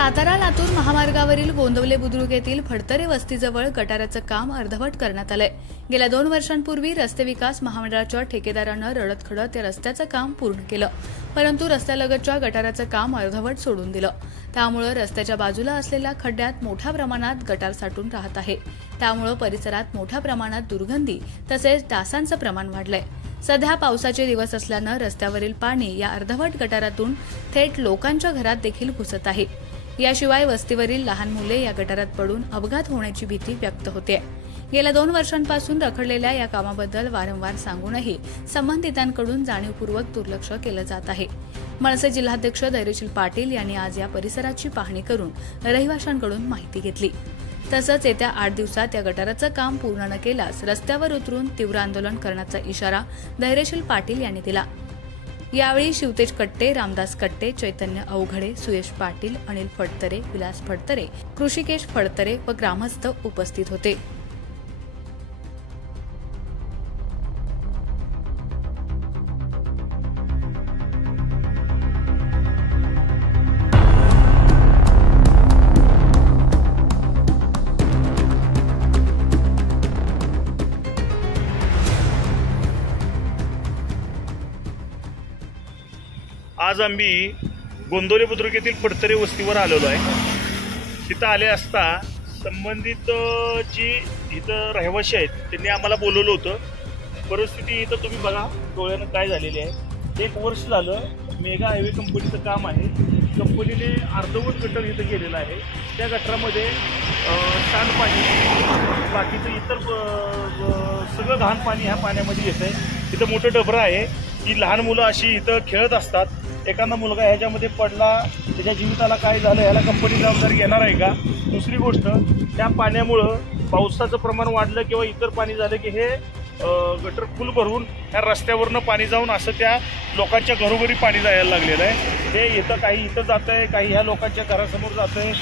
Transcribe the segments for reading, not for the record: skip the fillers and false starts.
सातारा लातूर महामार्गावरील गोंदवले बुद्रुक येथील फडतरे वस्तीजवळ गटाराचं काम अर्धवट करण्यात आलंय। गेल्या 2 वर्षांपूर्वी रस्ते विकास महामंडळाच्या ठेकेदारानं रडत-खडत या रस्त्याचं काम पूर्ण केलं, परंतु रस्त्यालगतच्या गटाराचं काम अर्धवट सोडून दिलं। त्यामुळे रस्त्याच्या बाजूला असलेल्या खड्ड्यात मोठ्या प्रमाणात गटार साठून राहत आहे। त्यामुळे परिसरात मोठ्या प्रमाणात दुर्गंधी तसेच डासांचं प्रमाण वाढलंय। सध्या पावसाचे दिवस असल्यानं रस्त्यावरील पाणी या अर्धवट गटारातून थेट लोकांच्या घरात देखील घुसत आहे। याशिवाय वस्तीवरील लहान मुले या गटारात पडून अपघात होण्याची भीती व्यक्त होते। गेल्या 2 वर्षांपासून रखडलेल्या या कामाबद्दल वारंवार सांगूनही संबंधितांकडून जाणीवपूर्वक दुर्लक्ष केलं जात आहे। मनसे जिल्हाध्यक्ष धैर्यशील पाटील यांनी आज या परिसराची पाहणी करून रहिवाशांकडून माहिती घेतली। तसंच येत्या 8 दिवसात या गटाराचं काम पूर्ण न केल्यास रस्त्यावर उतरून तीव्र आंदोलन करण्याचा इशारा धैर्यशील पाटील यांनी दिला। यावेळी शिवतेज कट्टे, रामदास कट्टे, चैतन्य अवघडे, सुयश पाटील, अनिल फडतरे, विलास फडतरे, कृषिकेश फडतरे व ग्रामस्थ उपस्थित होते। आज आम्ही गोंदवले बुद्रुक येथील फडतरे वस्तीवर आलेलो आहे। तिथं आले असता संबंधित जी इथं रहिवाशी आहेत त्यांनी आम्हाला बोलवलं होतं। परिस्थिती इथं तुम्ही बघा डोळ्यानं काय झालेली आहे। 1 वर्ष झालं मेगा हायवे कंपनीचं काम आहे। कंपनीने अर्धवट गटर इथं केलेलं आहे। त्या गटरामध्ये सांडपाणी बाकीचं इतर सगळं घाण पाणी ह्या पाण्यामध्ये येत आहे। इथं मोठं डबरं आहे। ही लहान मुलं अशी इथं खेळत असतात। एखादा मुलगा ह्याच्यामध्ये पडला, त्याच्या जीविताला काय झालं ह्याला कंपनी जबाबदारी घेणार आहे का? दुसरी गोष्ट, त्या पाण्यामुळं पावसाचं प्रमाण वाढलं किंवा इतर पाणी झालं की हे गटर फुल भरून ह्या रस्त्यावरनं पाणी जाऊन असं त्या लोकांच्या घरोघरी पाणी जायला लागलेलं आहे। हे इथं काही इथं जात आहे, काही ह्या लोकांच्या घरासमोर जात आहे।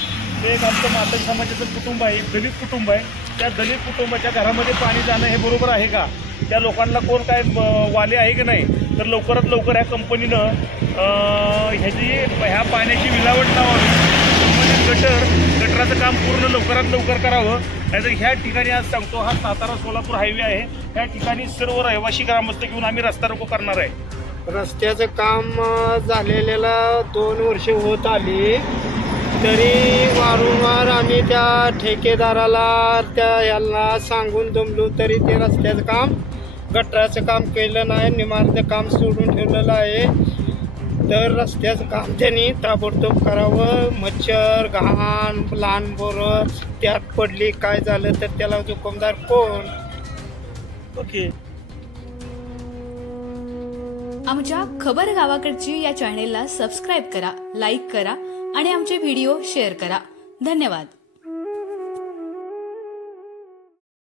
ते एक आमचं मातंग समाजाचं कुटुंब आहे, दलित कुटुंब आहे। त्या दलित कुटुंबाच्या घरामध्ये पाणी जाणं हे बरोबर आहे का? त्या लोकांना कोण काय वाले आहे की नाही? तर लवकरात लवकर ह्या कंपनीनं ह्या पाण्याची विल्हेवाट लावावी। गटराचं काम पूर्ण लवकरात लवकर करावं। नाहीतर ह्या ठिकाणी आज सांगतो, हा सातारा सोलापूर हायवे आहे, ह्या ठिकाणी सर्व रहिवासी ग्रामस्थ घेऊन आम्ही रस्ता रोको करणार आहे। रस्त्याचं काम झालेल्याला 2 वर्ष होत आली, तरी वारंवार आम्ही त्या ठेकेदाराला यांना सांगून दमलो, तरी ते रस्त्याचं काम गटराचं काम केलं नाही, निमार्थ काम सोडून ठेवलेलं आहे। तर रस्त्याचं काम त्यांनी ताबडतोब करावं। मच्छर, घाण, लहान पोरं त्यात पडली, काय झालं तर त्याला जोखमदार कोण? ओके। आमच्या खबर गावाकडची या चॅनेलला सबस्क्राईब करा, लाईक करा आणि आमचे व्हिडिओ शेअर करा। धन्यवाद।